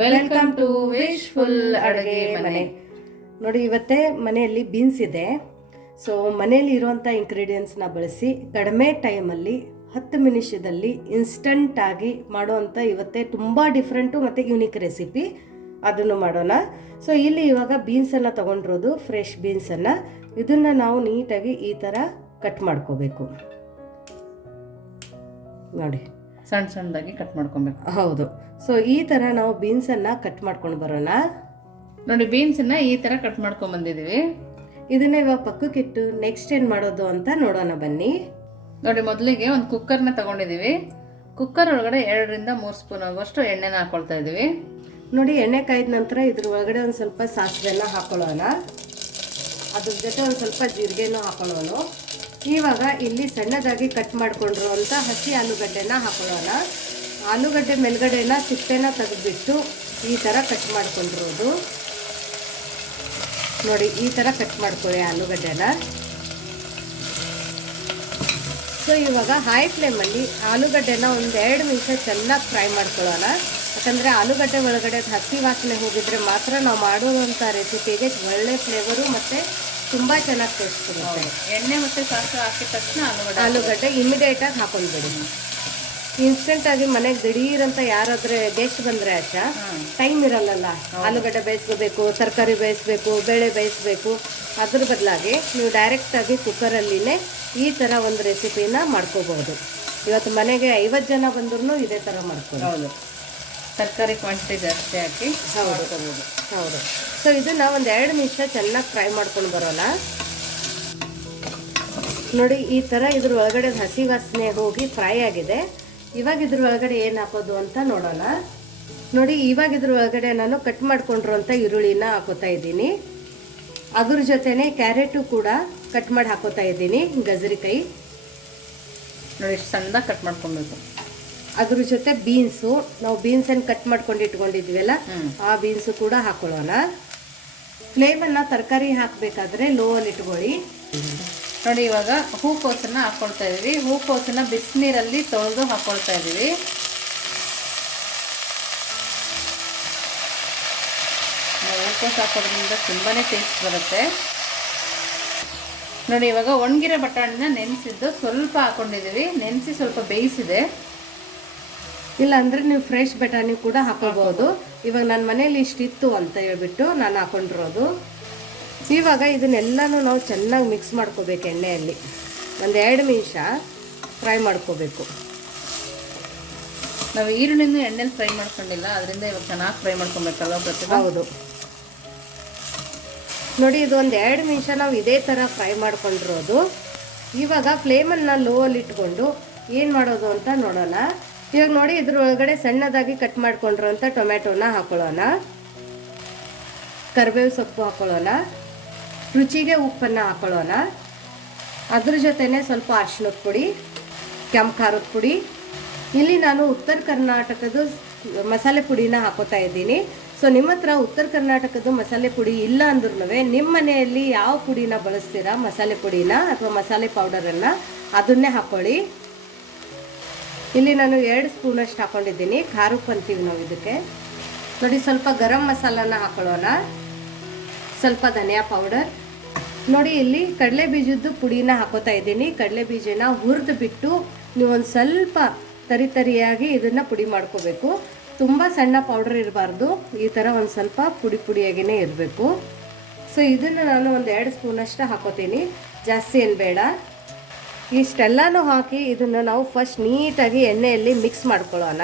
Welcome to wishful ಅಡುಗೆ ಮನೆ. ನೋಡಿ, ಇವತ್ತೇ ಮನೆಯಲ್ಲಿ ಬೀನ್ಸ್ ಇದೆ. ಸೊ ಮನೆಯಲ್ಲಿ ಇರುವಂಥ ಇಂಗ್ರೀಡಿಯೆಂಟ್ಸ್ನ ಬಳಸಿ ಕಡಿಮೆ ಟೈಮಲ್ಲಿ 10 ನಿಮಿಷದಲ್ಲಿ ಇನ್ಸ್ಟಂಟಾಗಿ ಮಾಡುವಂಥ ಇವತ್ತೇ ತುಂಬ ಡಿಫ್ರೆಂಟು ಮತ್ತು ಯುನೀಕ್ ರೆಸಿಪಿ, ಅದನ್ನು ಮಾಡೋಣ. ಸೊ ಇಲ್ಲಿ ಇವಾಗ ಬೀನ್ಸನ್ನು ತೊಗೊಂಡಿರೋದು ಫ್ರೆಶ್ ಬೀನ್ಸನ್ನು. ಇದನ್ನು ನಾವು ನೀಟಾಗಿ ಈ ಥರ ಕಟ್ ಮಾಡ್ಕೋಬೇಕು. ನೋಡಿ, ಸಣ್ಣ ಸಣ್ಣದಾಗಿ ಕಟ್ ಮಾಡ್ಕೊಬೇಕು. ಹೌದು. ಸೊ ಈ ಥರ ನಾವು ಬೀನ್ಸನ್ನು ಕಟ್ ಮಾಡ್ಕೊಂಡು ಬರೋಣ. ನೋಡಿ, ಬೀನ್ಸನ್ನು ಈ ಥರ ಕಟ್ ಮಾಡ್ಕೊಂಡು ಬಂದಿದ್ದೀವಿ. ಇದನ್ನ ಇವಾಗ ಪಕ್ಕಕ್ಕಿಟ್ಟು ನೆಕ್ಸ್ಟ್ ಏನು ಮಾಡೋದು ಅಂತ ನೋಡೋಣ ಬನ್ನಿ. ನೋಡಿ, ಮೊದಲಿಗೆ ಒಂದು ಕುಕ್ಕರ್ನ ತಗೊಂಡಿದ್ದೀವಿ. ಕುಕ್ಕರ್ ಒಳಗಡೆ 2 ರಿಂದ 3 ಸ್ಪೂನ್ ಆಗುವಷ್ಟು ಎಣ್ಣೆನ ಹಾಕೊಳ್ತಾ ಇದ್ದೀವಿ. ನೋಡಿ, ಎಣ್ಣೆ ಕಾಯ್ದ ನಂತರ ಇದ್ರ ಒಳಗಡೆ ಒಂದು ಸ್ವಲ್ಪ ಸಾಸಿವೆನ ಹಾಕೊಳ್ಳೋಣ. ಅದ್ರ ಜೊತೆ ಒಂದು ಸ್ವಲ್ಪ ಜೀರಿಗೆನೂ ಹಾಕೊಳ್ಳೋಣ. ಇವಾಗ ಇಲ್ಲಿ ಸಣ್ಣದಾಗಿ ಕಟ್ ಮಾಡ್ಕೊಂಡಿರುವಂಥ ಹಸಿ ಆಲೂಗಡ್ಡೆನ ಹಾಕೊಳ್ಳೋಣ. ಆಲೂಗಡ್ಡೆ ಮೇಲ್ಗಡೆನ ಸಿಪ್ಪೆನ ತೆಗೆದುಬಿಟ್ಟು ಈ ಥರ ಕಟ್ ಮಾಡ್ಕೊಂಡಿರೋದು. ನೋಡಿ, ಈ ಥರ ಕಟ್ ಮಾಡ್ಕೊಳ್ಳಿ ಆಲೂಗಡ್ಡೆನ. ಸೊ ಇವಾಗ ಹೈ ಫ್ಲೇಮಲ್ಲಿ ಆಲೂಗಡ್ಡೆನ ಒಂದು 2 ನಿಮಿಷ ಚೆನ್ನಾಗಿ ಫ್ರೈ ಮಾಡ್ಕೊಳ್ಳೋಣ. ಯಾಕಂದರೆ ಆಲೂಗಡ್ಡೆ ಒಳಗಡೆ ಹಸಿ ವಾಸನೆ ಹೋಗಿದ್ರೆ ಮಾತ್ರ ನಾವು ಮಾಡುವಂಥ ರೆಸಿಪಿಗೆ ಒಳ್ಳೆ ಫ್ಲೇವರು ಮತ್ತು ತುಂಬ ಚೆನ್ನಾಗಿ ಟೇಸ್ಟ್ ಕೊಡುತ್ತೆ. ಎಣ್ಣೆ ಮತ್ತು ಸಾಸಿವೆ ಹಾಕಿದ ತಕ್ಷಣ ಆಲೂಗಡ್ಡೆ ಇಮಿಡಿಯೇಟಾಗಿ ಹಾಕೊಂಡ್ಬಿಡಿ. ಇನ್ಸ್ಟೆಂಟಾಗಿ ಮನೆಗೆ ದಿಢೀರಂತ ಯಾರಾದ್ರೆ ಗೆಸ್ಟ್ ಬಂದರೆ ಆಚೆ ಟೈಮ್ ಇರಲ್ಲಲ್ಲ. ಆಲೂಗಡ್ಡೆ ಬೇಯಿಸ್ಕೋಬೇಕು, ತರಕಾರಿ ಬೇಯಿಸ್ಬೇಕು, ಬೇಳೆ ಬೇಯಿಸ್ಬೇಕು. ಅದ್ರ ಬದಲಾಗಿ ನೀವು ಡೈರೆಕ್ಟಾಗಿ ಕುಕ್ಕರಲ್ಲಿನೇ ಈ ಥರ ಒಂದು ರೆಸಿಪಿನ ಮಾಡ್ಕೋಬಹುದು. ಇವತ್ತು ಮನೆಗೆ 50 ಜನ ಬಂದ್ರೂ ಇದೇ ಥರ ಮಾಡ್ಕೊಳ್ಳಿ. ಹೌದು, ತರಕಾರಿ ಕ್ವಾಂಟಿಟಿ ಜಾಸ್ತಿ ಹಾಕಿ ಹೌದು. ಸೊ ಇದನ್ನ ಒಂದು 2 ನಿಮಿಷ ಚೆನ್ನಾಗಿ ಫ್ರೈ ಮಾಡ್ಕೊಂಡು ಬರೋಣ. ನೋಡಿ, ಈ ಥರ ಇದ್ರ ಒಳಗಡೆ ಹಸಿ ವಾಸನೆ ಹೋಗಿ ಫ್ರೈ ಆಗಿದೆ. ಇವಾಗ ಇದ್ರ ಒಳಗಡೆ ಏನು ಹಾಕೋದು ಅಂತ ನೋಡೋಣ. ನೋಡಿ, ಇವಾಗ ಇದ್ರ ಒಳಗಡೆ ನಾನು ಕಟ್ ಮಾಡ್ಕೊಂಡಿರುವಂಥ ಈರುಳ್ಳಿನ ಹಾಕೋತಾ ಇದ್ದೀನಿ. ಅದ್ರ ಜೊತೆನೆ ಕ್ಯಾರೆಟು ಕೂಡ ಕಟ್ ಮಾಡಿ ಹಾಕೋತಾ ಇದ್ದೀನಿ, ಗಜರಿಕಾಯಿ. ನೋಡಿ, ಸಣ್ಣದಾಗಿ ಕಟ್ ಮಾಡ್ಕೊಬೇಕು. ಅದ್ರ ಜೊತೆ ಬೀನ್ಸು, ನಾವು ಬೀನ್ಸನ್ನು ಕಟ್ ಮಾಡ್ಕೊಂಡು ಇಟ್ಕೊಂಡಿದ್ವಲ್ಲ, ಆ ಬೀನ್ಸು ಕೂಡ ಹಾಕೊಳ್ಳೋಣ. ಫ್ಲೇಮನ್ನು ತರಕಾರಿ ಹಾಕಬೇಕಾದ್ರೆ ಲೋ ಅಲ್ಲಿ ಇಟ್ಕೊಳ್ಳಿ. ನೋಡಿ, ಇವಾಗ ಹೂಕೋಸನ್ನು ಹಾಕ್ಕೊಳ್ತಾ ಇದ್ದೀವಿ. ಹೂಕೋಸನ್ನು ಬಿಸಿನೀರಲ್ಲಿ ತೊಳೆದು ಹಾಕ್ಕೊಳ್ತಾ ಇದ್ದೀವಿ. ಹೂಕೋಸು ಹಾಕೋದ್ರಿಂದ ತುಂಬಾ ಟೇಸ್ಟ್ ಬರುತ್ತೆ. ನೋಡಿ, ಇವಾಗ ಒಣಗಿರೋ ಬಟಾಣಿನ ನೆನೆಸಿದ್ದು ಸ್ವಲ್ಪ ಹಾಕ್ಕೊಂಡಿದ್ದೀವಿ. ನೆನೆಸಿ ಸ್ವಲ್ಪ ಬೇಯಿಸಿದೆ. ಇಲ್ಲ ಅಂದರೆ ನೀವು ಫ್ರೆಶ್ ಬಟಾಣಿ ಕೂಡ ಹಾಕೋಬಹುದು. ಇವಾಗ ನನ್ನ ಮನೇಲಿ ಇಷ್ಟಿತ್ತು ಅಂತ ಹೇಳ್ಬಿಟ್ಟು ನಾನು ಹಾಕೊಂಡಿರೋದು. ಇವಾಗ ಇದನ್ನೆಲ್ಲನೂ ನಾವು ಚೆನ್ನಾಗಿ ಮಿಕ್ಸ್ ಮಾಡ್ಕೋಬೇಕು. ಎಣ್ಣೆಯಲ್ಲಿ ಒಂದು 2 ನಿಮಿಷ ಫ್ರೈ ಮಾಡ್ಕೋಬೇಕು. ನಾವು ಈರುಳ್ಳಿನೂ ಎಣ್ಣೆಲಿ ಫ್ರೈ ಮಾಡ್ಕೊಂಡಿಲ್ಲ, ಅದರಿಂದ ಇವಾಗ ಚೆನ್ನಾಗಿ ಫ್ರೈ ಮಾಡ್ಕೊಬೇಕಲ್ಲ ಪ್ರತಿಭಾ? ಹೌದು. ನೋಡಿ, ಇದು ಒಂದು 2 ನಿಮಿಷ ನಾವು ಇದೇ ಥರ ಫ್ರೈ ಮಾಡ್ಕೊಂಡಿರೋದು. ಇವಾಗ ಫ್ಲೇಮನ್ನು ಲೋ ಅಲ್ಲಿ ಇಟ್ಕೊಂಡು ಏನು ಮಾಡೋದು ಅಂತ ನೋಡೋಣ. ಇವಾಗ ನೋಡಿ, ಇದ್ರ ಒಳಗಡೆ ಸಣ್ಣದಾಗಿ ಕಟ್ ಮಾಡ್ಕೊಂಡಿರೋಂಥ ಟೊಮೆಟೊನ ಹಾಕೊಳ್ಳೋಣ. ಕರಿಬೇವು ಸೊಪ್ಪು ಹಾಕೊಳ್ಳೋಣ. ರುಚಿಗೆ ಉಪ್ಪನ್ನು ಹಾಕೊಳ್ಳೋಣ. ಅದ್ರ ಜೊತೆನೆ ಸ್ವಲ್ಪ ಅರಿಶಿಣದ ಪುಡಿ, ಕೆಂಪು ಖಾರದ ಪುಡಿ. ಇಲ್ಲಿ ನಾನು ಉತ್ತರ ಕರ್ನಾಟಕದ ಮಸಾಲೆ ಪುಡಿನ ಹಾಕೋತಾ ಇದ್ದೀನಿ. ಸೊ ನಿಮ್ಮ ಹತ್ರ ಉತ್ತರ ಕರ್ನಾಟಕದ ಮಸಾಲೆ ಪುಡಿ ಇಲ್ಲ ಅಂದ್ರೂ ನಿಮ್ಮ ಮನೆಯಲ್ಲಿ ಯಾವ ಪುಡಿನ ಬಳಸ್ತೀರಾ, ಮಸಾಲೆ ಪುಡಿನ ಅಥವಾ ಮಸಾಲೆ ಪೌಡರನ್ನು, ಅದನ್ನೇ ಹಾಕ್ಕೊಳ್ಳಿ. ಇಲ್ಲಿ ನಾನು 2 ಸ್ಪೂನಷ್ಟು ಹಾಕ್ಕೊಂಡಿದ್ದೀನಿ. ಖಾರಕ್ಕೆ ಅಂತೀವಿ ನಾವು ಇದಕ್ಕೆ. ನೋಡಿ, ಸ್ವಲ್ಪ ಗರಂ ಮಸಾಲಾನ ಹಾಕೊಳ್ಳೋಣ. ಸ್ವಲ್ಪ ಧನಿಯಾ ಪೌಡರ್. ನೋಡಿ, ಇಲ್ಲಿ ಕಡಲೆ ಬೀಜದ್ದು ಪುಡಿನ ಹಾಕೋತಾ ಇದ್ದೀನಿ. ಕಡಲೆ ಬೀಜನ ಹುರಿದು ಬಿಟ್ಟು ನೀವು ಒಂದು ಸ್ವಲ್ಪ ತರಿಯಾಗಿ ಇದನ್ನು ಪುಡಿ ಮಾಡ್ಕೋಬೇಕು. ತುಂಬ ಸಣ್ಣ ಪೌಡರ್ ಇರಬಾರ್ದು, ಈ ಥರ ಒಂದು ಸ್ವಲ್ಪ ಪುಡಿಯಾಗಿಯೇ ಇರಬೇಕು. ಸೊ ಇದನ್ನು ನಾನು ಒಂದು 2 ಸ್ಪೂನಷ್ಟು ಹಾಕೋತೀನಿ, ಜಾಸ್ತಿ ಏನು ಬೇಡ. ಇಷ್ಟೆಲ್ಲನೂ ಹಾಕಿ ಇದನ್ನು ನಾವು ಫಸ್ಟ್ ನೀಟಾಗಿ ಎಣ್ಣೆಯಲ್ಲಿ ಮಿಕ್ಸ್ ಮಾಡ್ಕೊಳ್ಳೋಣ.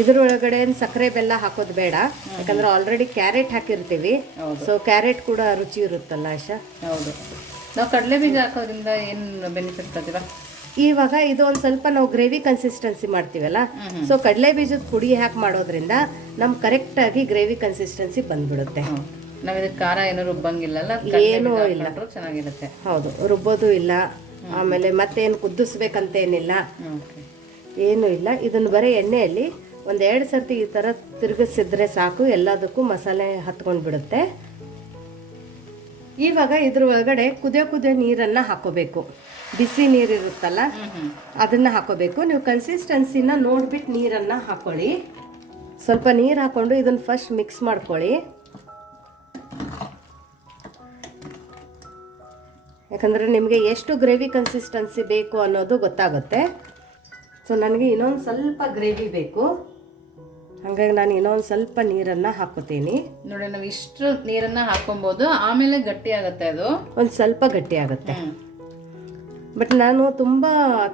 ಇದ್ರೊಳಗಡೆ ಸಕ್ಕರೆ ಬೆಲ್ಲ ಹಾಕೋದು ಬೇಡ, ಯಾಕಂದ್ರೆ ಆಲ್ರೆಡಿ ಕ್ಯಾರೆಟ್ ಹಾಕಿರ್ತೀವಿ. ಸೊ ಕ್ಯಾರೆಟ್ ಕೂಡ ರುಚಿ ಇರುತ್ತಲ್ಲ ಆಶಾ? ಹೌದು. ನಾವು ಕಡಲೆ ಬೀಜ ಹಾಕೋದ್ರಿಂದ ಏನು ಬೆನಿಫಿಟ್ ಬರ್ತೀವ? ಇವಾಗ ಇದು ಒಂದು ಸ್ವಲ್ಪ ನಾವು ಗ್ರೇವಿ ಕನ್ಸಿಸ್ಟೆನ್ಸಿ ಮಾಡ್ತೀವಲ್ಲ, ಸೊ ಕಡಲೆ ಬೀಜದ ಪುಡಿ ಹಾಕಿ ಮಾಡೋದ್ರಿಂದ ನಮ್ಗೆ ಕರೆಕ್ಟಾಗಿ ಗ್ರೇವಿ ಕನ್ಸಿಸ್ಟೆನ್ಸಿ ಬಂದ್ಬಿಡುತ್ತೆ. ನಾವು ಇದಕ್ಕೆ ಖಾರ ಏನೂ ರುಬ್ಬಂಗಿಲ್ಲ, ಏನೂ ಇಲ್ಲ, ಚೆನ್ನಾಗಿರುತ್ತೆ. ಹೌದು, ರುಬ್ಬೋದು ಇಲ್ಲ. ಆಮೇಲೆ ಮತ್ತೇನು ಕುದಿಸ್ಬೇಕಂತೇನಿಲ್ಲ, ಏನೂ ಇಲ್ಲ. ಇದನ್ನು ಬರೀ ಎಣ್ಣೆಯಲ್ಲಿ ಒಂದು 2 ಸರ್ತಿ ಈ ಥರ ತಿರುಗಿಸಿದ್ರೆ ಸಾಕು, ಎಲ್ಲದಕ್ಕೂ ಮಸಾಲೆ ಹತ್ಕೊಂಡು ಬಿಡುತ್ತೆ. ಇವಾಗ ಇದ್ರ ಒಳಗಡೆ ಕುದಿಯೋ ನೀರನ್ನು ಹಾಕೋಬೇಕು. ಬಿಸಿ ನೀರಿರುತ್ತಲ್ಲ ಅದನ್ನು ಹಾಕೋಬೇಕು. ನೀವು ಕನ್ಸಿಸ್ಟೆನ್ಸಿನ ನೋಡ್ಬಿಟ್ಟು ನೀರನ್ನು ಹಾಕೊಳ್ಳಿ. ಸ್ವಲ್ಪ ನೀರು ಹಾಕ್ಕೊಂಡು ಇದನ್ನು ಫಸ್ಟ್ ಮಿಕ್ಸ್ ಮಾಡ್ಕೊಳ್ಳಿ. ಯಾಕಂದರೆ ನಿಮಗೆ ಎಷ್ಟು ಗ್ರೇವಿ ಕನ್ಸಿಸ್ಟೆನ್ಸಿ ಬೇಕು ಅನ್ನೋದು ಗೊತ್ತಾಗುತ್ತೆ. ಸೊ ನನಗೆ ಇನ್ನೊಂದು ಸ್ವಲ್ಪ ಗ್ರೇವಿ ಬೇಕು, ಹಾಗಾಗಿ ನಾನು ಇನ್ನೊಂದು ಸ್ವಲ್ಪ ನೀರನ್ನು ಹಾಕೋತೀನಿ. ನೋಡಿ, ನಾವು ಇಷ್ಟು ನೀರನ್ನು ಹಾಕೊಬೋದು, ಆಮೇಲೆ ಗಟ್ಟಿ ಆಗುತ್ತೆ, ಅದು ಒಂದು ಸ್ವಲ್ಪ ಗಟ್ಟಿ ಆಗುತ್ತೆ. ಬಟ್ ನಾನು ತುಂಬ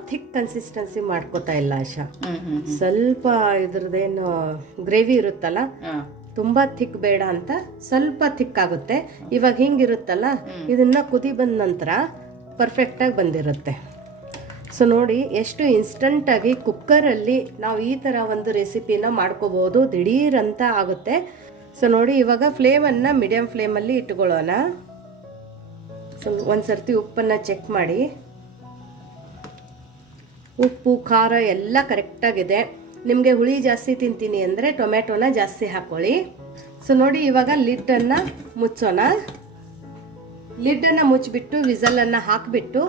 ಥಿಕ್ ಕನ್ಸಿಸ್ಟೆನ್ಸಿ ಮಾಡ್ಕೋತಾ ಇಲ್ಲ ಆಶಾ. ಸ್ವಲ್ಪ ಇದ್ರದ್ದೇನು ಗ್ರೇವಿ ಇರುತ್ತಲ್ಲ, ತುಂಬ ಥಿಕ್ ಬೇಡ ಅಂತ ಸ್ವಲ್ಪ ಥಿಕ್ ಆಗುತ್ತೆ. ಇವಾಗ ಹಿಂಗಿರುತ್ತಲ್ಲ, ಇದನ್ನ ಕುದಿ ಬಂದ ನಂತರ ಪರ್ಫೆಕ್ಟಾಗಿ ಬಂದಿರುತ್ತೆ. ಸೊ ನೋಡಿ ಎಷ್ಟು ಇನ್ಸ್ಟಂಟಾಗಿ ಕುಕ್ಕರಲ್ಲಿ ನಾವು ಈ ಥರ ಒಂದು ರೆಸಿಪಿನ ಮಾಡ್ಕೋಬೋದು, ದಿಢೀರಂತ ಆಗುತ್ತೆ. ಸೊ ನೋಡಿ, ಇವಾಗ ಫ್ಲೇಮನ್ನು ಮೀಡಿಯಮ್ ಫ್ಲೇಮಲ್ಲಿ ಇಟ್ಕೊಳ್ಳೋಣ. ಸೊ ಒಂದು ಸರ್ತಿ ಉಪ್ಪನ್ನು ಚೆಕ್ ಮಾಡಿ. ಉಪ್ಪು ಖಾರ ಎಲ್ಲ ಕರೆಕ್ಟಾಗಿದೆ. ನಿಮಗೆ ಹುಳಿ ಜಾಸ್ತಿ ತಿಂತೀನಿ ಅಂದರೆ ಟೊಮೆಟೊನ ಜಾಸ್ತಿ ಹಾಕ್ಕೊಳ್ಳಿ. ಸೊ ನೋಡಿ, ಇವಾಗ ಲಿಡ್ಡನ್ನು ಮುಚ್ಚೋಣ. ಲಿಡ್ಡನ್ನು ಮುಚ್ಚಿಬಿಟ್ಟು ವಿಸಲನ್ನು ಹಾಕಿಬಿಟ್ಟು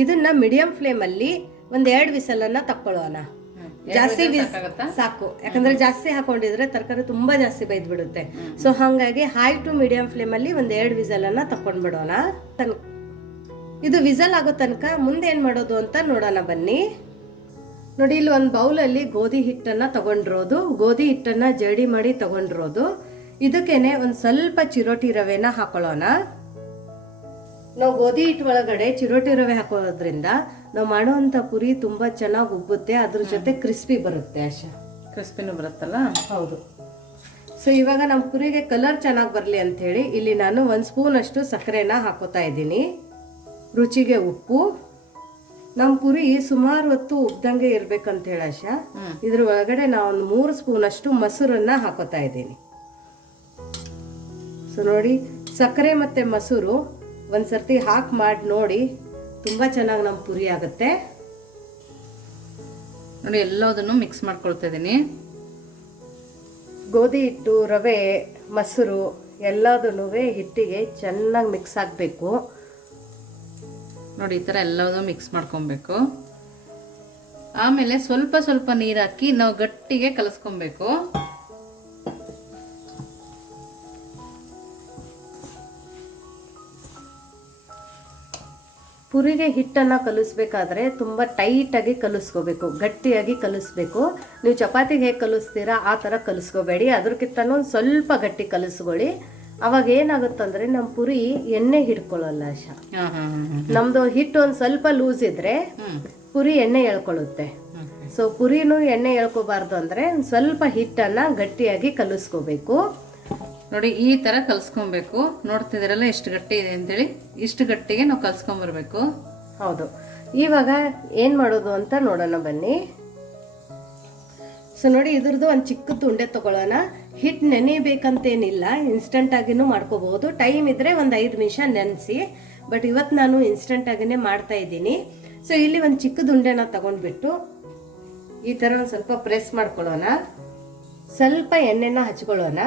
ಇದನ್ನು ಮೀಡಿಯಮ್ ಫ್ಲೇಮಲ್ಲಿ ಒಂದು 2 ವಿಸಲನ್ನು ತಕ್ಕೊಳ್ಳೋಣ. ಜಾಸ್ತಿ ಸಾಕು, ಯಾಕಂದರೆ ಜಾಸ್ತಿ ಹಾಕೊಂಡಿದ್ರೆ ತರಕಾರಿ ತುಂಬ ಜಾಸ್ತಿ ಬೈದ್ಬಿಡುತ್ತೆ. ಸೊ ಹಾಗಾಗಿ ಹೈ ಟು ಮೀಡಿಯಮ್ ಫ್ಲೇಮಲ್ಲಿ ಒಂದು 2 ವಿಸಲನ್ನು ತಕ್ಕೊಂಡ್ಬಿಡೋಣ. ಇದು ವಿಸಲ್ ಆಗೋ ತನಕ ಮುಂದೆ ಏನು ಮಾಡೋದು ಅಂತ ನೋಡೋಣ ಬನ್ನಿ. ನೋಡಿ, ಇಲ್ಲಿ ಒಂದು ಬೌಲಲ್ಲಿ ಗೋಧಿ ಹಿಟ್ಟನ್ನು ತಗೊಂಡಿರೋದು, ಗೋಧಿ ಹಿಟ್ಟನ್ನು ಜಡಿ ಮಾಡಿ ತಗೊಂಡಿರೋದು. ಇದಕ್ಕೇನೆ ಒಂದು ಸ್ವಲ್ಪ ಚಿರೋಟಿ ರವೆನ ಹಾಕೊಳ್ಳೋಣ. ನಾವು ಗೋಧಿ ಹಿಟ್ಟು ಒಳಗಡೆ ಚಿರೋಟಿ ರವೆ ಹಾಕೋದ್ರಿಂದ ನಾವು ಮಾಡುವಂಥ ಪುರಿ ತುಂಬ ಚೆನ್ನಾಗಿ ಉಬ್ಬುತ್ತೆ, ಅದ್ರ ಜೊತೆ ಕ್ರಿಸ್ಪಿ ಬರುತ್ತೆ. ಆಶಾ, ಕ್ರಿಸ್ಪಿನೂ ಬರುತ್ತಲ್ಲ? ಹೌದು. ಸೊ ಇವಾಗ ನಮ್ಮ ಪುರಿಗೆ ಕಲರ್ ಚೆನ್ನಾಗಿ ಬರಲಿ ಅಂಥೇಳಿ ಇಲ್ಲಿ ನಾನು 1 ಸ್ಪೂನಷ್ಟು ಸಕ್ಕರೆನ ಹಾಕೋತಾ ಇದ್ದೀನಿ. ರುಚಿಗೆ ಉಪ್ಪು. ನಮ್ಮ ಪುರಿ ಸುಮಾರು ಹೊತ್ತು ಉಬ್ದಂಗೆ ಇರ್ಬೇಕಂತ ಹೇಳಿ ಆಶಾ, ಇದ್ರ ಒಳಗಡೆ ನಾನು ಒಂದು 3 ಸ್ಪೂನಷ್ಟು ಮೊಸರನ್ನ ಹಾಕೋತಾ ಇದ್ದೀನಿ. ಸೊ ನೋಡಿ, ಸಕ್ಕರೆ ಮತ್ತು ಮೊಸರು ಒಂದು ಸರ್ತಿ ಹಾಕಿ ಮಾಡಿ ನೋಡಿ, ತುಂಬ ಚೆನ್ನಾಗಿ ನಮ್ಮ ಪುರಿ ಆಗುತ್ತೆ. ನೋಡಿ, ಎಲ್ಲದನ್ನು ಮಿಕ್ಸ್ ಮಾಡ್ಕೊಳ್ತಾ ಇದ್ದೀನಿ. ಗೋಧಿ ಹಿಟ್ಟು, ರವೆ, ಮೊಸರು ಎಲ್ಲದನ್ನೂ ಹಿಟ್ಟಿಗೆ ಚೆನ್ನಾಗಿ ಮಿಕ್ಸ್ ಆಗಬೇಕು. ನೋಡಿ, ಈ ಥರ ಎಲ್ಲದೂ ಮಿಕ್ಸ್ ಮಾಡ್ಕೊಬೇಕು. ಆಮೇಲೆ ಸ್ವಲ್ಪ ಸ್ವಲ್ಪ ನೀರು ಹಾಕಿ ನಾವು ಗಟ್ಟಿಗೆ ಕಲಸ್ಕೊಬೇಕು. ಪುರಿಗೆ ಹಿಟ್ಟನ್ನು ಕಲಿಸ್ಬೇಕಾದ್ರೆ ತುಂಬ ಟೈಟಾಗಿ ಕಲಿಸ್ಕೋಬೇಕು, ಗಟ್ಟಿಯಾಗಿ ಕಲಿಸ್ಬೇಕು. ನೀವು ಚಪಾತಿಗೆ ಹೇಗೆ ಕಲಿಸ್ತೀರಾ ಆ ಥರ ಕಲಿಸ್ಕೋಬೇಡಿ, ಅದಕ್ಕಿಂತನೂ ಒಂದು ಸ್ವಲ್ಪ ಗಟ್ಟಿ ಕಲಿಸ್ಕೊಳ್ಳಿ. ಅವಾಗ ಏನಾಗುತ್ತಂದ್ರೆ ನಮ್ಮ ಪುರಿ ಎಣ್ಣೆ ಹಿಡ್ಕೊಳ್ಳಲ್ಲ ಆಶಾ. ನಮ್ದು ಹಿಟ್ಟು ಒಂದು ಸ್ವಲ್ಪ ಲೂಸ್ ಇದ್ರೆ ಪುರಿ ಎಣ್ಣೆ ಎಳ್ಕೊಳ್ಳುತ್ತೆ. ಸೊ ಪುರಿನೂ ಎಣ್ಣೆ ಎಳ್ಕೋಬಾರ್ದು ಅಂದರೆ ಒಂದು ಸ್ವಲ್ಪ ಹಿಟ್ಟನ್ನು ಗಟ್ಟಿಯಾಗಿ ಕಲಿಸ್ಕೋಬೇಕು. ನೋಡಿ, ಈ ಥರ ಕಲ್ಸ್ಕೊಬೇಕು. ನೋಡ್ತಿದ್ದೀರಲ್ಲ ಎಷ್ಟು ಗಟ್ಟಿ ಇದೆ ಅಂತೇಳಿ, ಇಷ್ಟು ಗಟ್ಟಿಗೆ ನಾವು ಕಲ್ಸ್ಕೊಂಬರ್ಬೇಕು. ಹೌದು. ಇವಾಗ ಏನು ಮಾಡೋದು ಅಂತ ನೋಡೋಣ ಬನ್ನಿ. ಸೊ ನೋಡಿ, ಇದ್ರದ್ದು ಒಂದು ಚಿಕ್ಕದು ಉಂಡೆ ತೊಗೊಳ್ಳೋಣ. ಹಿಟ್ಟು ನೆನೆಬೇಕಂತೇನಿಲ್ಲ, ಇನ್ಸ್ಟಂಟಾಗಿನೂ ಮಾಡ್ಕೋಬಹುದು. ಟೈಮ್ ಇದ್ದರೆ ಒಂದು 5 ನಿಮಿಷ ನೆನೆಸಿ, ಬಟ್ ಇವತ್ತು ನಾನು ಇನ್ಸ್ಟಂಟಾಗಿನೇ ಮಾಡ್ತಾ ಇದ್ದೀನಿ. ಸೊ ಇಲ್ಲಿ ಒಂದು ಚಿಕ್ಕದು ಉಂಡೆನ ತಗೊಂಡ್ಬಿಟ್ಟು ಈ ಥರ ಒಂದು ಸ್ವಲ್ಪ ಪ್ರೆಸ್ ಮಾಡ್ಕೊಳ್ಳೋಣ. ಸ್ವಲ್ಪ ಎಣ್ಣೆನ ಹಚ್ಕೊಳ್ಳೋಣ.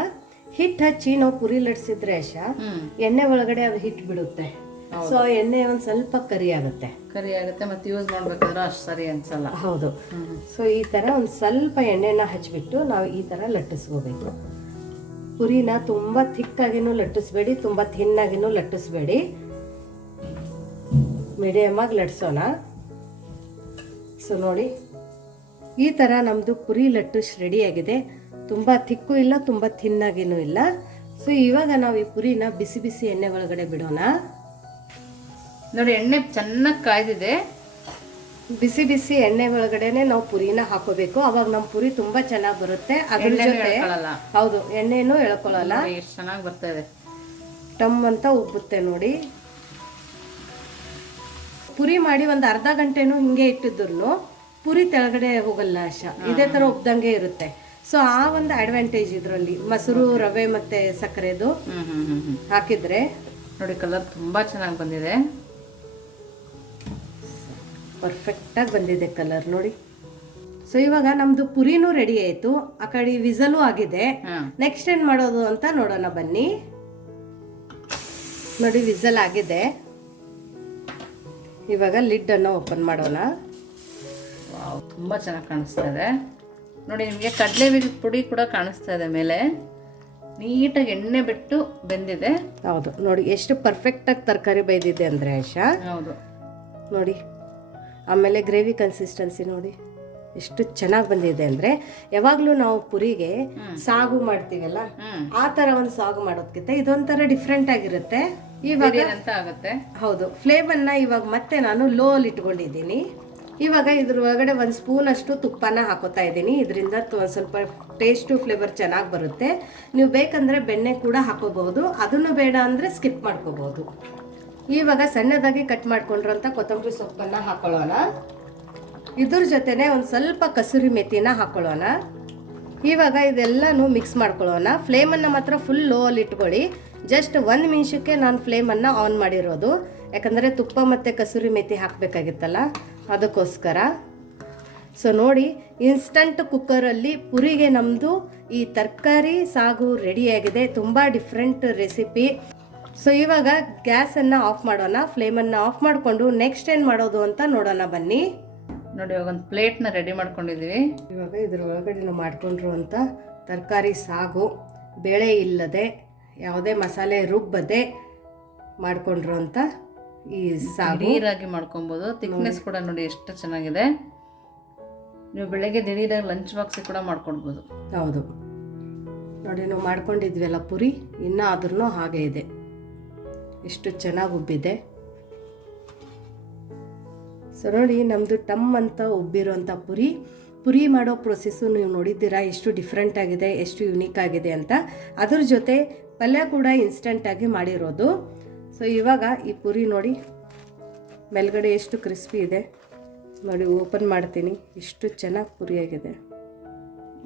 ಹಿಟ್ಟು ಹಚ್ಚಿ ನಾವು ಪುರಿ ಲಟ್ಸಿದ್ರೆ ಆಶಾ, ಎಣ್ಣೆ ಒಳಗಡೆ ಅದು ಹಿಟ್ಟು ಬಿಡುತ್ತೆ. ಸೊ ಎಣ್ಣೆ ಒಂದು ಸ್ವಲ್ಪ ಕರಿ ಆಗುತ್ತೆ ಮತ್ತೆ ಯೂಸ್ ಮಾಡ್ಬೇಕಾದ್ರೆ ಅಷ್ಟು ಸರಿ ಅನ್ಸಲ್ಲ. ಹೌದು. ಸೊ ಈ ಥರ ಒಂದು ಸ್ವಲ್ಪ ಎಣ್ಣೆನ ಹಚ್ಬಿಟ್ಟು ನಾವು ಈ ಥರ ಲಟ್ಟಿಸ್ಕೋಬೇಕು. ಪುರಿನ ತುಂಬ ಥಿಕ್ಕಾಗಿನೂ ಲಟ್ಟಿಸ್ಬೇಡಿ, ತುಂಬ ಥಿನ್ನಾಗಿನೂ ಲಟ್ಟಿಸ್ಬೇಡಿ, ಮೀಡಿಯಮ್ ಆಗಿ ಲಟ್ಸೋಣ. ಸೊ ನೋಡಿ, ಈ ಥರ ನಮ್ಮದು ಪುರಿ ಲಟ್ಟಿಸ್ ರೆಡಿಯಾಗಿದೆ. ತುಂಬ ಥಿಕ್ಕು ಇಲ್ಲ, ತುಂಬ ಥಿನ್ನಾಗಿನೂ ಇಲ್ಲ. ಸೊ ಇವಾಗ ನಾವು ಈ ಪುರಿನ ಬಿಸಿ ಬಿಸಿ ಎಣ್ಣೆ ಒಳಗಡೆ ಬಿಡೋಣ. ನೋಡಿ, ಎಣ್ಣೆ ಚೆನ್ನಾಗಿ ಕಾಯ್ದಿದೆ. ಬಿಸಿ ಬಿಸಿ ಎಣ್ಣೆ ಒಳಗಡೆನೆ ನಾವು ಪುರಿನ ಹಾಕೋಬೇಕು, ಅವಾಗ ನಮ್ಮ ಪುರಿ ತುಂಬಾ ಚೆನ್ನಾಗಿ ಬರುತ್ತೆ. ಅದ್ರ ಜೊತೆ ಹೌದು, ಎಣ್ಣೆನೂ ಎಳ್ಕೊಳ್ಳಲ್ಲ, ಎಷ್ಟು ಚೆನ್ನಾಗಿ ಬರ್ತಾ ಇದೆ, ಟಮ್ ಅಂತ ಉಬ್ಬುತ್ತೆ. ನೋಡಿ, ಪುರಿ ಮಾಡಿ ಒಂದು ಅರ್ಧ ಗಂಟೆನೂ ಹಿಂಗೆ ಇಟ್ಟಿದ್ರು ಪುರಿ ತೆಳಗಡೆ ಹೋಗಲ್ಲ ಆಶಾ, ಇದೇ ತರ ಉಬ್ದಂಗೆ ಇರುತ್ತೆ. ಸೊ ಆ ಒಂದು ಅಡ್ವಾಂಟೇಜ್ ಇದರಲ್ಲಿ, ಮೊಸರು, ರವೆ ಮತ್ತೆ ಸಕ್ಕರೆದು ಹಾಕಿದ್ರೆ. ನೋಡಿ, ಕಲರ್ ತುಂಬಾ ಚೆನ್ನಾಗಿ ಬಂದಿದೆ, ಪರ್ಫೆಕ್ಟ್ ಆಗಿ ಬಂದಿದೆ ಕಲರ್ ನೋಡಿ. ಸೊ ಇವಾಗ ನಮ್ದು ಪುರಿನೂ ರೆಡಿ ಆಯ್ತು, ಆ ಕಡೆ ವಿಸಲು ಆಗಿದೆ. ನೆಕ್ಸ್ಟ್ ಏನ್ ಮಾಡೋದು ಅಂತ ನೋಡೋಣ ಬನ್ನಿ. ನೋಡಿ ವಿಸಲ್ ಆಗಿದೆ. ಇವಾಗ ಲಿಡ್ಡನ್ನು ಓಪನ್ ಮಾಡೋಣ. ವಾವ್, ತುಂಬ ಚೆನ್ನಾಗಿ ಕಾಣಿಸ್ತಾ ಇದೆ ನೋಡಿ. ನಿಮಗೆ ಕಡಲೆ ಪುಡಿ ಕೂಡ ಕಾಣಿಸ್ತಾ ಇದೆ ಮೇಲೆ. ನೀಟಾಗಿ ಎಣ್ಣೆ ಬಿಟ್ಟು ಬೆಂದಿದೆ. ಹೌದು ನೋಡಿ ಎಷ್ಟು ಪರ್ಫೆಕ್ಟಾಗಿ ತರಕಾರಿ ಬೇಯ್ದಿದೆ ಅಂದರೆ ಆಶಾ. ಹೌದು ನೋಡಿ. ಆಮೇಲೆ ಗ್ರೇವಿ ಕನ್ಸಿಸ್ಟೆನ್ಸಿ ನೋಡಿ ಎಷ್ಟು ಚೆನ್ನಾಗಿ ಬಂದಿದೆ ಅಂದರೆ, ಯಾವಾಗಲೂ ನಾವು ಪುರಿಗೆ ಸಾಗು ಮಾಡ್ತೀವಲ್ಲ ಆ ಥರ ಒಂದು ಸಾಗು ಮಾಡೋದಕ್ಕಿಂತ ಇದೊಂಥರ ಡಿಫ್ರೆಂಟ್ ಆಗಿರುತ್ತೆ. ಇವಾಗ ಅಂತ ಆಗುತ್ತೆ. ಹೌದು. ಫ್ಲೇಮನ್ನು ಇವಾಗ ಮತ್ತೆ ನಾನು ಲೋ ಅಲ್ಲಿ ಇಟ್ಕೊಂಡಿದ್ದೀನಿ. ಇವಾಗ ಇದ್ರ ಒಳಗಡೆ 1 ಸ್ಪೂನ್ ಅಷ್ಟು ತುಪ್ಪನ ಹಾಕೋತಾ ಇದ್ದೀನಿ. ಇದರಿಂದ ಸ್ವಲ್ಪ ಟೇಸ್ಟು ಫ್ಲೇವರ್ ಚೆನ್ನಾಗಿ ಬರುತ್ತೆ. ನೀವು ಬೇಕಂದರೆ ಬೆಣ್ಣೆ ಕೂಡ ಹಾಕೋಬಹುದು, ಅದನ್ನು ಬೇಡ ಅಂದರೆ ಸ್ಕಿಪ್ ಮಾಡ್ಕೋಬಹುದು. ಇವಾಗ ಸಣ್ಣದಾಗಿ ಕಟ್ ಮಾಡ್ಕೊಂಡಿರೋಂಥ ಕೊತ್ತಂಬರಿ ಸೊಪ್ಪನ್ನು ಹಾಕೊಳ್ಳೋಣ. ಇದ್ರ ಜೊತೆನೆ ಒಂದು ಸ್ವಲ್ಪ ಕಸೂರಿ ಮೆಥಿನ ಹಾಕೊಳ್ಳೋಣ. ಇವಾಗ ಇದೆಲ್ಲನೂ ಮಿಕ್ಸ್ ಮಾಡ್ಕೊಳ್ಳೋಣ. ಫ್ಲೇಮನ್ನು ಮಾತ್ರ ಫುಲ್ ಲೋ ಅಲ್ಲಿ ಇಟ್ಕೊಳ್ಳಿ. ಜಸ್ಟ್ 1 ನಿಮಿಷಕ್ಕೆ ನಾನು ಫ್ಲೇಮನ್ನು ಆನ್ ಮಾಡಿರೋದು, ಯಾಕಂದರೆ ತುಪ್ಪ ಮತ್ತು ಕಸೂರಿ ಮೆಥಿ ಹಾಕಬೇಕಾಗಿತ್ತಲ್ಲ ಅದಕ್ಕೋಸ್ಕರ. ಸೊ ನೋಡಿ, ಇನ್ಸ್ಟಂಟ್ ಕುಕ್ಕರಲ್ಲಿ ಪುರಿಗೆ ನಮ್ಮದು ಈ ತರಕಾರಿ ಸಾಗು ರೆಡಿಯಾಗಿದೆ. ತುಂಬ ಡಿಫ್ರೆಂಟ್ ರೆಸಿಪಿ. ಸೊ ಇವಾಗ ಗ್ಯಾಸನ್ನು ಆಫ್ ಮಾಡೋಣ. ಫ್ಲೇಮನ್ನು ಆಫ್ ಮಾಡಿಕೊಂಡು ನೆಕ್ಸ್ಟ್ ಏನು ಮಾಡೋದು ಅಂತ ನೋಡೋಣ ಬನ್ನಿ. ನೋಡಿ, ಇವಾಗ ಒಂದು ಪ್ಲೇಟ್ನ ರೆಡಿ ಮಾಡ್ಕೊಂಡಿದ್ದೀವಿ. ಇವಾಗ ಇದ್ರ ಒಳಗಡೆ ನಾವು ಮಾಡ್ಕೊಂಡಿರುವಂಥ ತರಕಾರಿ ಸಾಗು, ಬೇಳೆ ಇಲ್ಲದೆ ಯಾವುದೇ ಮಸಾಲೆ ರುಬ್ಬದೆ ಮಾಡ್ಕೊಂಡಿರುವಂಥ ಈ ಸಾಗು ದಿಢೀರಾಗಿ ಮಾಡ್ಕೊಬೋದು. ಥಿಕ್ನೆಸ್ ಕೂಡ ನೋಡಿ ಎಷ್ಟು ಚೆನ್ನಾಗಿದೆ. ನೀವು ಬೆಳಗ್ಗೆ ದಿಢೀರಾಗಿ ಲಂಚ್ ಬಾಕ್ಸಿಗೆ ಕೂಡ ಮಾಡ್ಕೊಡ್ಬೋದು. ಹೌದು ನೋಡಿ, ನಾವು ಮಾಡ್ಕೊಂಡಿದ್ವಲ್ಲ ಪುರಿ, ಇನ್ನೂ ಆದ್ರೂ ಹಾಗೆ ಇದೆ. ಎಷ್ಟು ಚೆನ್ನಾಗಿ ಉಬ್ಬಿದೆ. ಸೊ ನೋಡಿ, ನಮ್ಮದು ಟಮ್ ಅಂತ ಉಬ್ಬಿರೋಂಥ ಪುರಿ ಮಾಡೋ ಪ್ರೊಸೆಸ್ಸು ನೀವು ನೋಡಿದ್ದೀರಾ, ಎಷ್ಟು ಡಿಫ್ರೆಂಟ್ ಆಗಿದೆ, ಎಷ್ಟು ಯುನೀಕ್ ಆಗಿದೆ ಅಂತ. ಅದ್ರ ಜೊತೆ ಪಲ್ಯ ಕೂಡ ಇನ್ಸ್ಟಂಟಾಗಿ ಮಾಡಿರೋದು. ಸೊ ಇವಾಗ ಈ ಪುರಿ ನೋಡಿ ಮೇಲ್ಗಡೆ ಎಷ್ಟು ಕ್ರಿಸ್ಪಿ ಇದೆ ನೋಡಿ. ಓಪನ್ ಮಾಡ್ತೀನಿ. ಎಷ್ಟು ಚೆನ್ನಾಗಿ ಪುರಿ ಆಗಿದೆ.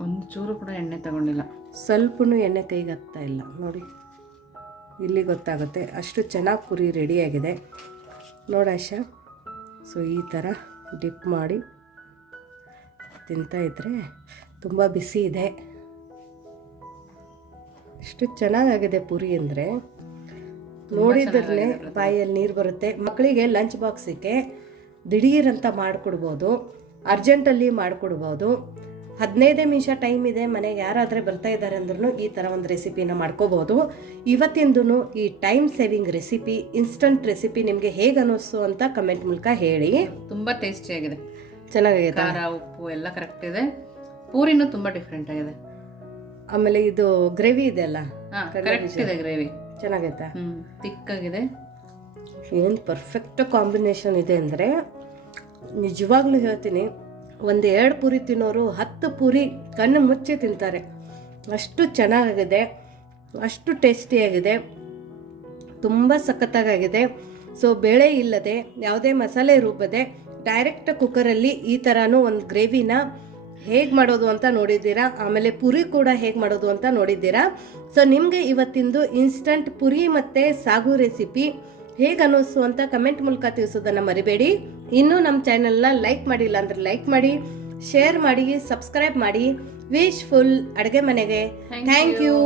ಒಂದು ಚೂರು ಕೂಡ ಎಣ್ಣೆ ತಗೊಂಡಿಲ್ಲ, ಸ್ವಲ್ಪನೂ ಎಣ್ಣೆ ಕೈಗೆ ಹತ್ತಾ ಇಲ್ಲ ನೋಡಿ. ಇಲ್ಲಿ ಗೊತ್ತಾಗುತ್ತೆ ಅಷ್ಟು ಚೆನ್ನಾಗಿ ಪುರಿ ರೆಡಿಯಾಗಿದೆ ನೋಡಾಶಾ. ಸೊ ಈ ಥರ ಡಿಪ್ ಮಾಡಿ ತಿಂತಾಯಿದ್ರೆ ತುಂಬ ಬಿಸಿ ಇದೆ. ಎಷ್ಟು ಚೆನ್ನಾಗಾಗಿದೆ ಪುರಿ ಅಂದರೆ ನೋಡಿದ್ರೆ ಬಾಯಲ್ಲಿ ನೀರು ಬರುತ್ತೆ. ಮಕ್ಕಳಿಗೆ ಲಂಚ್ ಬಾಕ್ಸಿಗೆ ದಿಢೀರಂತ ಮಾಡಿಕೊಡ್ಬೋದು, ಅರ್ಜೆಂಟಲ್ಲಿ ಮಾಡಿಕೊಡ್ಬೋದು. 15 ನಿಮಿಷ ಟೈಮ್ ಇದೆ, ಮನೆಗೆ ಯಾರಾದರೆ ಬರ್ತಾ ಇದ್ದಾರೆ ಅಂದ್ರೂ ಈ ಥರ ಒಂದು ರೆಸಿಪಿನ ಮಾಡ್ಕೋಬೋದು. ಇವತ್ತಿಂದು ಈ time saving recipe, instant recipe ನಿಮಗೆ ಹೇಗೆ ಅನ್ನಿಸ್ತು ಅಂತ ಕಮೆಂಟ್ ಮೂಲಕ ಹೇಳಿ. ತುಂಬ ಟೇಸ್ಟಿಯಾಗಿದೆ, ಚೆನ್ನಾಗಿದೆ. ಖಾರ ಉಪ್ಪು ಎಲ್ಲ ಕರೆಕ್ಟ್ ಇದೆ. ಪೂರಿನೂ ತುಂಬ ಡಿಫ್ರೆಂಟ್ ಆಗಿದೆ. ಆಮೇಲೆ ಇದು ಗ್ರೇವಿ ಇದೆ ಅಲ್ಲ, ಕರೆಕ್ಟ್ ಇದೆ ಗ್ರೇವಿ, ಚೆನ್ನಾಗೈತಾ? ತಿಕ್ಕಾಗಿದೆ. ಏನು ಪರ್ಫೆಕ್ಟ್ ಕಾಂಬಿನೇಷನ್ ಇದೆ ಅಂದರೆ ನಿಜವಾಗ್ಲೂ ಹೇಳ್ತೀನಿ, 1-2 ಪೂರಿ ತಿನ್ನೋರು 10 ಪೂರಿ ಕಣ್ಣು ಮುಚ್ಚಿ ತಿಂತಾರೆ. ಅಷ್ಟು ಚೆನ್ನಾಗಿದೆ, ಅಷ್ಟು ಟೇಸ್ಟಿಯಾಗಿದೆ, ತುಂಬ ಸಖತ್ತಾಗಿದೆ. ಸೊ ಬೇಳೆ ಇಲ್ಲದೆ, ಯಾವುದೇ ಮಸಾಲೆ ರುಬ್ಬದೆ, ಡೈರೆಕ್ಟ್ ಕುಕ್ಕರಲ್ಲಿ ಈ ಥರನೂ ಒಂದು ಗ್ರೇವಿನ ಹೇಗೆ ಮಾಡೋದು ಅಂತ ನೋಡಿದ್ದೀರಾ. ಆಮೇಲೆ ಪುರಿ ಕೂಡ ಹೇಗೆ ಮಾಡೋದು ಅಂತ ನೋಡಿದ್ದೀರಾ. ಸೊ ನಿಮಗೆ ಇವತ್ತಿಂದು ಇನ್ಸ್ಟಂಟ್ ಪುರಿ ಮತ್ತು ಸಾಗು ರೆಸಿಪಿ ಹೇಗೆ ಅನ್ನಿಸ್ತು ಅಂತ ಕಮೆಂಟ್ ಮೂಲಕ ತಿಳಿಸೋದನ್ನು ಮರಿಬೇಡಿ. ಇನ್ನೂ ನಮ್ಮ ಚಾನೆಲ್ನ ಲೈಕ್ ಮಾಡಿಲ್ಲ ಅಂದರೆ ಲೈಕ್ ಮಾಡಿ, ಶೇರ್ ಮಾಡಿ, ಸಬ್ಸ್ಕ್ರೈಬ್ ಮಾಡಿ. ವಿಶ್ ಫುಲ್ ಅಡುಗೆ ಮನೆಗೆ ಥ್ಯಾಂಕ್ ಯು.